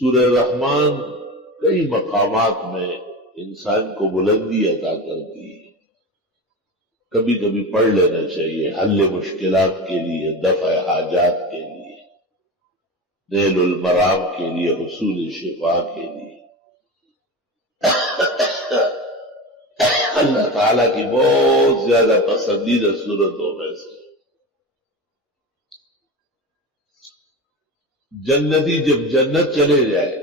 سورہ رحمان کئی مقامات میں انسان کو بلندی عطا کرتی ہے. کبھی کبھی پڑھ لینا چاہیے حل مشکلات کے لیے، دفع حاجات کے لیے، نیل المرام کے لیے، حصول شفا کے لیے. اللہ تعالیٰ کی بہت زیادہ پسندیدہ صورتوں میں سے. جنتی جب جنت چلے جائے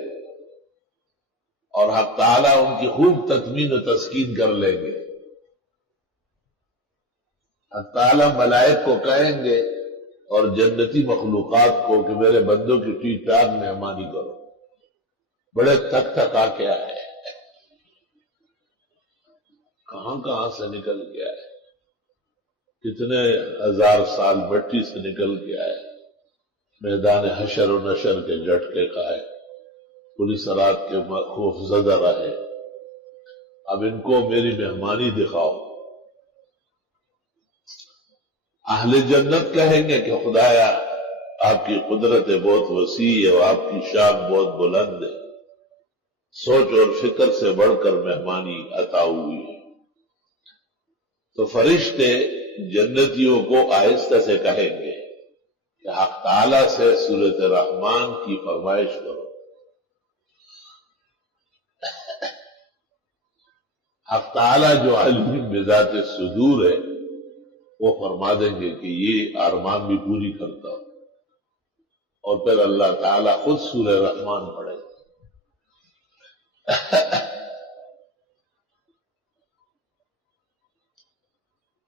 اور حق تعالیٰ ان کی خوب تطمین و تسکین کر لیں گے، حق تعالیٰ ملائک کو کہیں گے اور جنتی مخلوقات کو کہ میرے بندوں کی ٹھیک ٹھاک مہمانی کرو، بڑے تھک تھکا کے آئے، کہاں کہاں سے نکل کے آئے، کتنے ہزار سال مٹی سے نکل کے آئے، میدان حشر و نشر کے جھٹکے کھائے، پوری رات کے خوف زدہ رہے. اب ان کو میری مہمانی دکھاؤ. اہل جنت کہیں گے کہ خدایا آپ کی قدرت بہت وسیع ہے اور آپ کی شان بہت بلند ہے، سوچ اور فکر سے بڑھ کر مہمانی عطا ہوئی ہے. تو فرشتے جنتیوں کو آہستہ سے کہیں گے کہ حق تعالیٰ سے سورۃ رحمان کی فرمائش کرو. حق تعالیٰ جو علیم بذات صدور ہے وہ فرما دیں گے کہ یہ ارمان بھی پوری کرتا ہوں، اور پھر اللہ تعالیٰ خود سورہ رحمان پڑھے.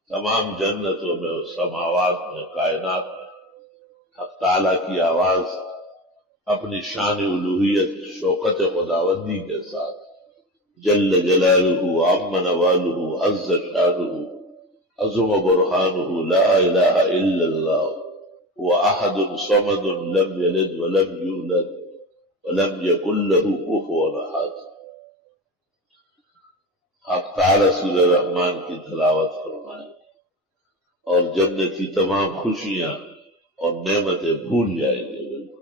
تمام جنتوں میں اور سماوات میں، کائنات میں حق تعالیٰ کی آواز اپنی شان الوہیت، شوکت خداوندی کے ساتھ جل جلالہ، عم نوالہ، عز شانہ، عظم برہانہ، لا الہ الا اللہ، واحد صمد لم یلد ولم یولد ولم یکن لہ کفوا احد. حق تعالیٰ سورہ رحمان کی تلاوت فرمائیں اور جنتی تمام خوشیاں اور نعمتیں بھول جائیں گے.